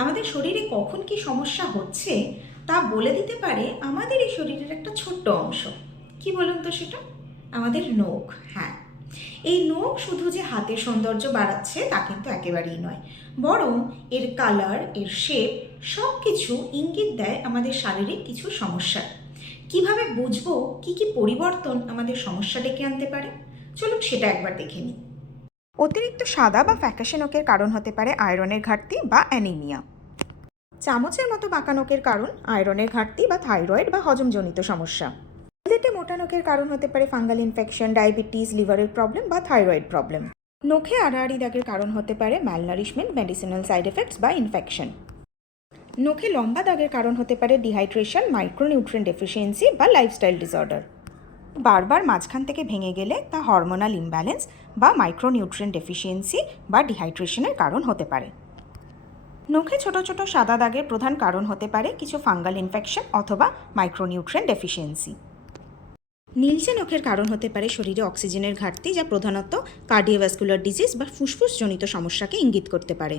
আমাদের শরীরে কখন কি সমস্যা হচ্ছে তা বলে দিতে পারে আমাদের এই শরীরের একটা ছোট্ট অংশ। কি বলুন তো সেটা? আমাদের নখ। হ্যাঁ, এই নখ শুধু যে হাতের সৌন্দর্য বাড়াচ্ছে তা কিন্তু একেবারেই নয়, বরং এর কালার, এর শেপ সব কিছু ইঙ্গিত দেয় আমাদের শারীরিক কিছু সমস্যা। কিভাবে বুঝবো কি কি পরিবর্তন আমাদের সমস্যা ডেকে আনতে পারে? চলুন সেটা একবার দেখে নিই। অতিরিক্ত সাদা বা ফ্যাকাশে নখের কারণ হতে পারে আয়রনের ঘাটতি বা অ্যানিমিয়া। চামচের মতো বাঁকা নখের কারণ আয়রনের ঘাটতি বা থাইরয়েড বা হজমজনিত সমস্যা। হলদেটে মোটা নখের কারণ হতে পারে ফাঙ্গাল ইনফেকশন, ডায়াবেটিস, লিভারের প্রবলেম বা থাইরয়েড প্রবলেম। নখে আড়াআড়ি দাগের কারণ হতে পারে ম্যালনারিশমেন্ট, মেডিসিনাল সাইড এফেক্টস বা ইনফেকশন। নখে লম্বা দাগের কারণ হতে পারে ডিহাইড্রেশন, মাইক্রোনিউট্রিয়েন্ট ডেফিসিয়েন্সি বা লাইফস্টাইল ডিসঅর্ডার। বারবার মাঝখান থেকে ভেঙে গেলে তা হরমোনাল ইমব্যালেন্স বা মাইক্রোনিউট্রিয়েন্ট ডেফিসিয়েন্সি বা ডিহাইড্রেশনের কারণ হতে পারে। নখে ছোট ছোট সাদা দাগের প্রধান কারণ হতে পারে কিছু ফাঙ্গাল ইনফেকশন অথবা মাইক্রোনিউট্রিয়েন্ট ডেফিসিয়েন্সি। নীলচে নখের কারণ হতে পারে শরীরে অক্সিজেনের ঘাটতি, যা প্রধানত কার্ডিওভাস্কুলার ডিজিজ বা ফুসফুসজনিত সমস্যাকে ইঙ্গিত করতে পারে।